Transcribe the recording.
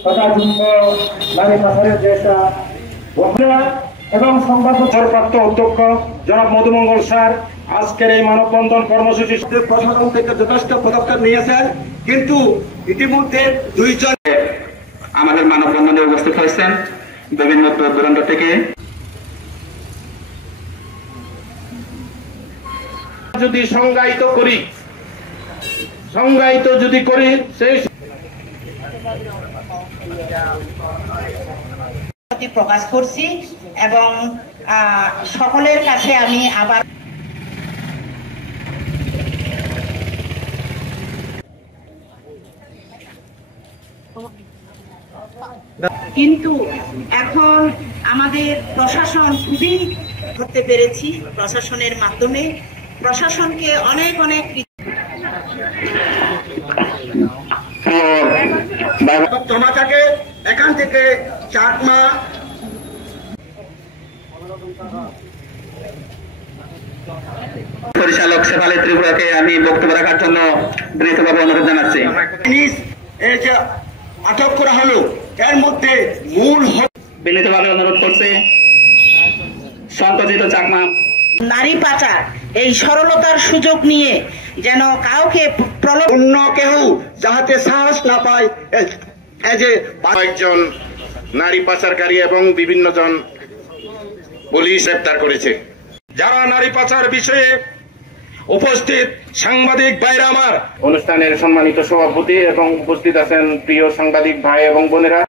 তথা যুগ্ম নারী পাচারের যে একটা এবং সংবাদ ভারপ্রাপ্ত অধ্যক্ষ জনাব মধুমঙ্গল স্যার আজকের এই মানববন্ধন কর্মসূচি প্রশাসন থেকে যথেষ্ট পদক্ষেপ নিয়েছেন, কিন্তু ইতিমধ্যে দুইজন আমাদের মানববন্ধনে উপস্থিত হয়েছেন বিভিন্ন দূরান্ত থেকে। যদি সংজ্ঞায়িত যদি করি সেই প্রকাশ করছি এবং সকলের কাছে আমি আবার কিন্তু এখন আমাদের প্রশাসন খুবই করতে পেরেছি। প্রশাসনের মাধ্যমে প্রশাসনকে অনেক জমাটাকে এখান থেকে চাকমা পরিচালক শেফালী ত্রিপুরাকে আমি বক্তব্য রাখার জন্য বিনীতভাবে অনুরোধ জানাচ্ছি। এই যে আটক করা হলো এর মধ্যে মূল বিনীতভাবে অনুরোধ করছে সংকোচিত চাকমা নারী পাচার এই সরলতার সুযোগ নিয়ে যেন কাউকে অন্য কেউ যাহাতে সাহস না পায়। এই যে কয়েকজন নারী পাচারকারী এবং বিভিন্ন জন পুলিশ গ্রেপ্তার করেছে। যারা নারী পাচার বিষয়ে উপস্থিত সাংবাদিক ভাইরা আমার, অনুষ্ঠানের সম্মানিত সভাপতি এবং উপস্থিত আছেন প্রিয় সাংবাদিক ভাই এবং বোনেরা।